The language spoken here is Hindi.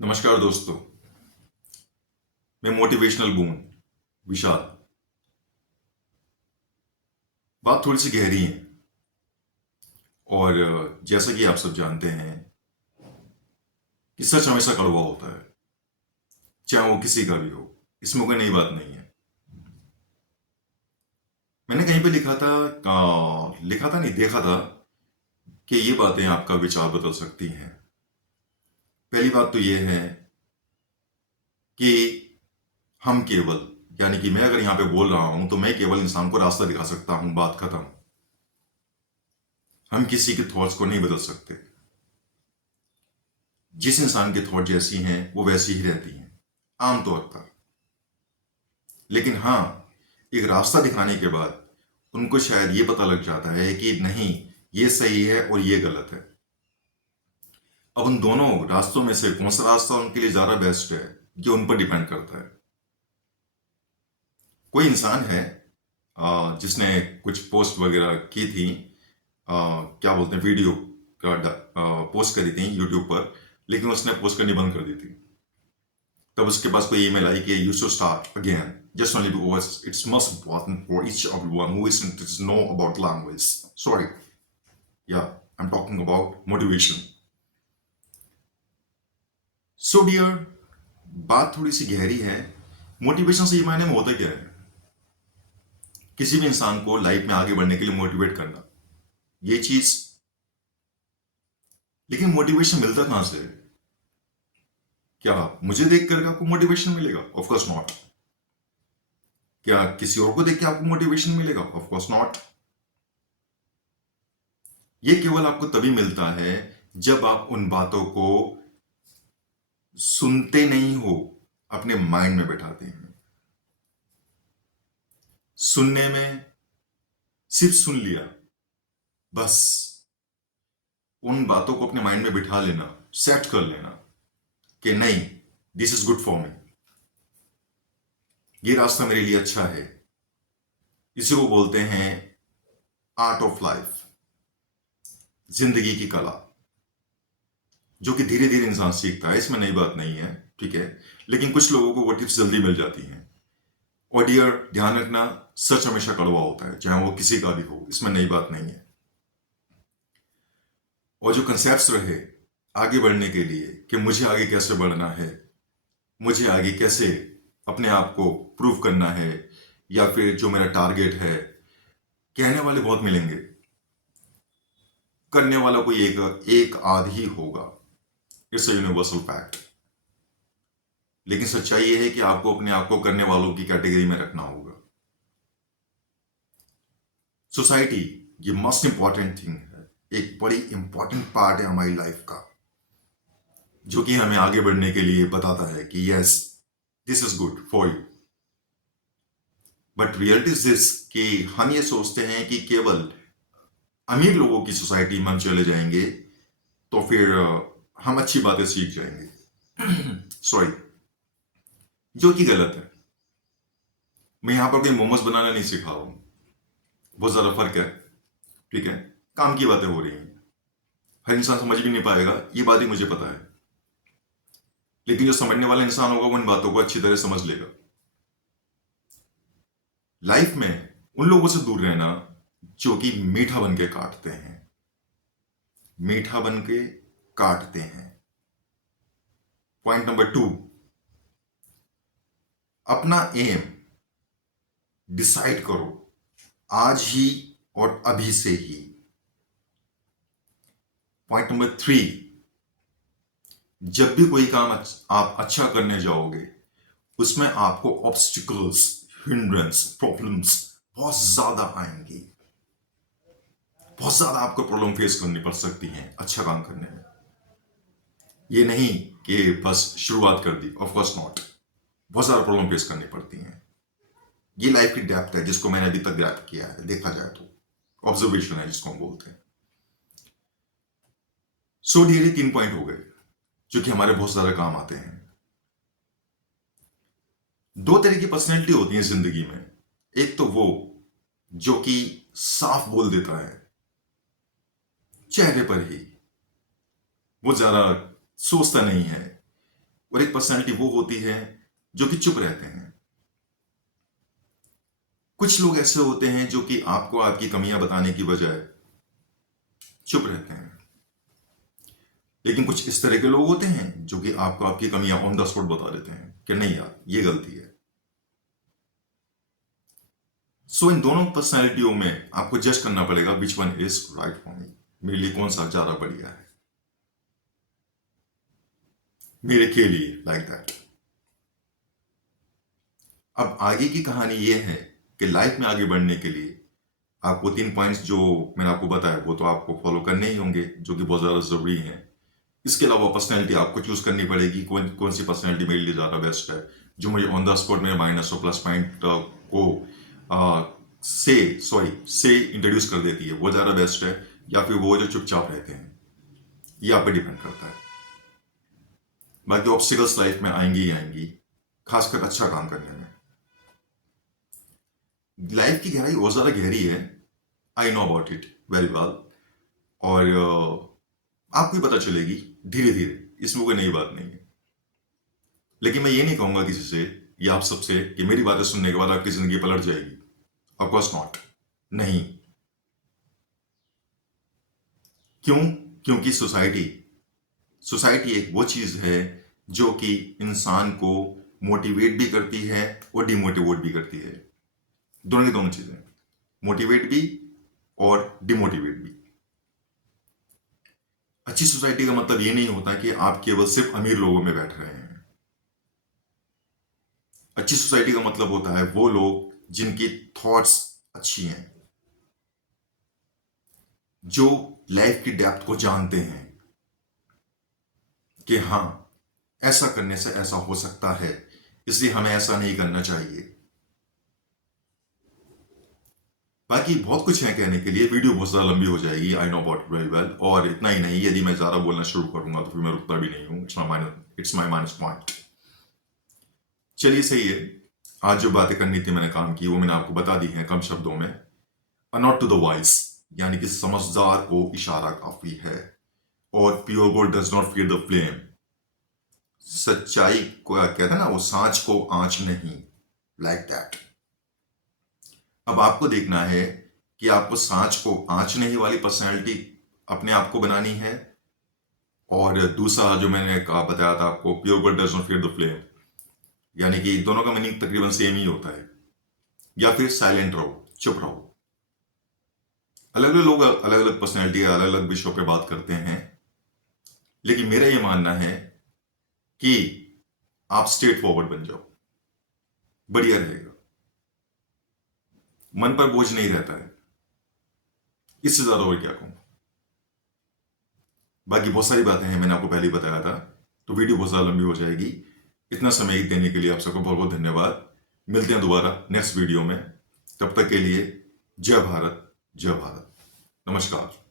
नमस्कार दोस्तों। मैं मोटिवेशनल बून विशाल। बात थोड़ी सी गहरी है और जैसा कि आप सब जानते हैं कि सच हमेशा कड़वा होता है, चाहे वो किसी का भी हो। इसमें कोई नई बात नहीं है। मैंने कहीं पे लिखा था नहीं, देखा था कि ये बातें आपका विचार बदल सकती हैं। पहली बात तो ये है कि हम केवल, यानी कि मैं अगर यहाँ पे बोल रहा हूं तो मैं केवल इंसान को रास्ता दिखा सकता हूं, बात खत्म। हम किसी के थॉट्स को नहीं बदल सकते। जिस इंसान के थॉट जैसी हैं वो वैसी ही रहती हैं आमतौर पर। लेकिन हाँ, एक रास्ता दिखाने के बाद उनको शायद ये पता लग जाता है कि नहीं, ये सही है और ये गलत है। अब उन दोनों रास्तों में से कौन सा रास्ता उनके लिए ज्यादा बेस्ट है, ये उन पर डिपेंड करता है। कोई इंसान है जिसने कुछ पोस्ट वगैरह की थी, क्या बोलते हैं, वीडियो का पोस्ट करी थी यूट्यूब पर, लेकिन उसने पोस्ट करनी बंद कर दी थी। तब उसके पास कोई ईमेल आई कि you should start again, just only because it's most important for each everyone who is interested to know about language. Sorry, yeah, I'm talking about motivation. So dear, बात थोड़ी सी गहरी है। मोटिवेशन से ये मायने में होता क्या है? किसी भी इंसान को लाइफ में आगे बढ़ने के लिए मोटिवेट करना, ये चीज। लेकिन मोटिवेशन मिलता कहां से? क्या मुझे देख कर आपको मोटिवेशन मिलेगा? Of course not. क्या किसी और को देख के आपको मोटिवेशन मिलेगा? Of course not. ये केवल आपको तभी मिलता है जब आप उन बातों को सुनते नहीं हो, अपने माइंड में बैठाते हैं। सुनने में सिर्फ सुन लिया, बस उन बातों को अपने माइंड में बिठा लेना, सेट कर लेना कि नहीं, this is good for me, ये रास्ता मेरे लिए अच्छा है। इसी को बोलते हैं आर्ट ऑफ लाइफ, जिंदगी की कला, जो कि धीरे धीरे इंसान सीखता है। इसमें नई बात नहीं है, ठीक है। लेकिन कुछ लोगों को वो टिप्स जल्दी मिल जाती हैं। और डियर, ध्यान रखना, सच हमेशा कड़वा होता है, चाहे वो किसी का भी हो। इसमें नई बात नहीं है। और जो कंसेप्ट्स रहे आगे बढ़ने के लिए कि मुझे आगे कैसे बढ़ना है, मुझे आगे कैसे अपने आप को प्रूव करना है, या फिर जो मेरा टारगेट है, कहने वाले बहुत मिलेंगे, करने वाला कोई एक एक आध ही होगा। It's a universal fact. लेकिन सच्चाई यह है कि आपको अपने आप को करने वालों की कैटेगरी में रखना होगा। सोसाइटी, ये मोस्ट इंपॉर्टेंट थिंग है, एक बड़ी इंपॉर्टेंट पार्ट है हमारी लाइफ का, जो कि हमें आगे बढ़ने के लिए बताता है कि yes, this is good for you. But reality is this कि हम ये सोचते हैं कि केवल अमीर लोगों की सोसाइटी में हम चले जाएंगे तो फिर हम अच्छी बातें सीख जाएंगे। सॉरी, जो कि गलत है। मैं यहां पर कोई मोमोज बनाना नहीं सिखा रहा हूं, बहुत ज्यादा फर्क है, ठीक है। काम की बातें हो रही हैं, हर इंसान समझ भी नहीं पाएगा, ये बात ही मुझे पता है। लेकिन जो समझने वाला इंसान होगा वो इन बातों को अच्छी तरह समझ लेगा। लाइफ में उन लोगों से दूर रहना जो कि मीठा बन के काटते हैं, मीठा बन के काटते हैं। पॉइंट नंबर 2, अपना एम डिसाइड करो आज ही और अभी से ही। पॉइंट नंबर 3, जब भी कोई काम आप अच्छा करने जाओगे, उसमें आपको ऑब्स्टिकल्स, हिंड्रेंस, प्रॉब्लम्स बहुत ज्यादा आएंगी। बहुत ज्यादा आपको प्रॉब्लम फेस करनी पड़ सकती हैं अच्छा काम करने में। ये नहीं कि बस शुरुआत कर दी, ऑफ कोर्स नॉट। बहुत ज्यादा प्रॉब्लम फेस करनी पड़ती हैं। ये लाइफ की डेप्थ है जिसको मैंने अभी तक ग्रैप किया है, देखा जाए तो ऑब्जर्वेशन है जिसको हम बोलते हैं। सो डियर, 3 पॉइंट हो गए जो कि हमारे बहुत ज्यादा काम आते हैं। 2 तरह की पर्सनैलिटी होती है जिंदगी में। एक तो वो जो कि साफ बोल देता है चेहरे पर ही, वो ज्यादा सोचता नहीं है, और एक पर्सनैलिटी वो होती है जो कि चुप रहते हैं। कुछ लोग ऐसे होते हैं जो कि आपको आपकी कमियां बताने की बजाय चुप रहते हैं, लेकिन कुछ इस तरह के लोग होते हैं जो कि आपको आपकी कमियां ऑन द स्पॉट बता देते हैं कि नहीं यार ये गलती है। सो इन दोनों पर्सनैलिटियों में आपको जज करना पड़ेगा which one is right for me, मेरे लिए कौन सा ज्यादा बढ़िया है मेरे के लिए, लाइक दैट। अब आगे की कहानी ये है कि लाइफ में आगे बढ़ने के लिए आपको 3 पॉइंट्स जो मैंने आपको बताया वो तो आपको फॉलो करने ही होंगे, जो कि बहुत ज़्यादा ज़रूरी हैं। इसके अलावा पर्सनैलिटी आपको चूज करनी पड़ेगी, कौन कौन सी पर्सनैलिटी मेरे लिए ज़्यादा बेस्ट है, जो मुझे ऑन द स्पॉट मेरे माइनस और प्लस पॉइंट को से इंट्रोड्यूस कर देती है, वो ज़्यादा बेस्ट है, या फिर वो जो चुपचाप रहते हैं। ये आप पे डिपेंड करता है। बाकी ऑब्स्टिकल्स लाइफ में आएंगी ही आएंगी, खासकर अच्छा काम करने में। लाइफ की गहराई और ज़्यादा गहरी है, I know about it very well, और आपको ही पता चलेगी धीरे धीरे, इसमें कोई नई बात नहीं है। लेकिन मैं ये नहीं कहूंगा किसी से या आप सबसे कि मेरी बातें सुनने के बाद आपकी जिंदगी पलट जाएगी। ऑफ कोर्स नॉट, नहीं। क्यों? क्योंकि सोसाइटी एक वो चीज है जो कि इंसान को मोटिवेट भी करती है और डिमोटिवेट भी करती है। दोनों की दोनों चीजें, मोटिवेट भी और डिमोटिवेट भी। अच्छी सोसाइटी का मतलब ये नहीं होता कि आप केवल सिर्फ अमीर लोगों में बैठ रहे हैं। अच्छी सोसाइटी का मतलब होता है वो लोग जिनकी थॉट्स अच्छी हैं, जो लाइफ की डेप्थ को जानते हैं कि हाँ ऐसा करने से ऐसा हो सकता है, इसलिए हमें ऐसा नहीं करना चाहिए। बाकी बहुत कुछ है कहने के लिए, वीडियो बहुत ज़्यादा लंबी हो जाएगी, I know about very well. और इतना ही नहीं, यदि मैं ज़्यादा बोलना शुरू करूंगा तो फिर मैं रुकता भी नहीं हूँ। It's my minus point. चलिए सही है, आज जो बातें करनी थी मैंने काम की, वो मैंने आपको बता दी है कम शब्दों में। नॉट टू द वाइस, यानी कि समझदार को इशारा काफी है, और pure gold does not feed the flame. सच्चाई को कहते हैं ना, वो सांच को आंच नहीं, लाइक दैट। अब आपको देखना है कि आपको सांच को आंच नहीं वाली पर्सनैलिटी अपने आप को बनानी है, और दूसरा जो मैंने बताया था आपको, pure gold does not feed the flame, यानी कि दोनों का मीनिंग तकरीबन सेम ही होता है। या फिर साइलेंट रहो, चुप रहो। अलग अलग लोग अलग अलग पर्सनैलिटी अलग अलग विषयों पे बात करते हैं, लेकिन मेरा ये मानना है कि आप स्ट्रेट फॉरवर्ड बन जाओ, बढ़िया रहेगा, मन पर बोझ नहीं रहता है। इससे ज्यादा और क्या कहूं। बाकी बहुत सारी बातें हैं, मैंने आपको पहले ही बताया था, तो वीडियो बहुत ज्यादा लंबी हो जाएगी। इतना समय देने के लिए आप सबको बहुत बहुत धन्यवाद। मिलते हैं दोबारा नेक्स्ट वीडियो में, तब तक के लिए जय भारत, जय भारत, नमस्कार।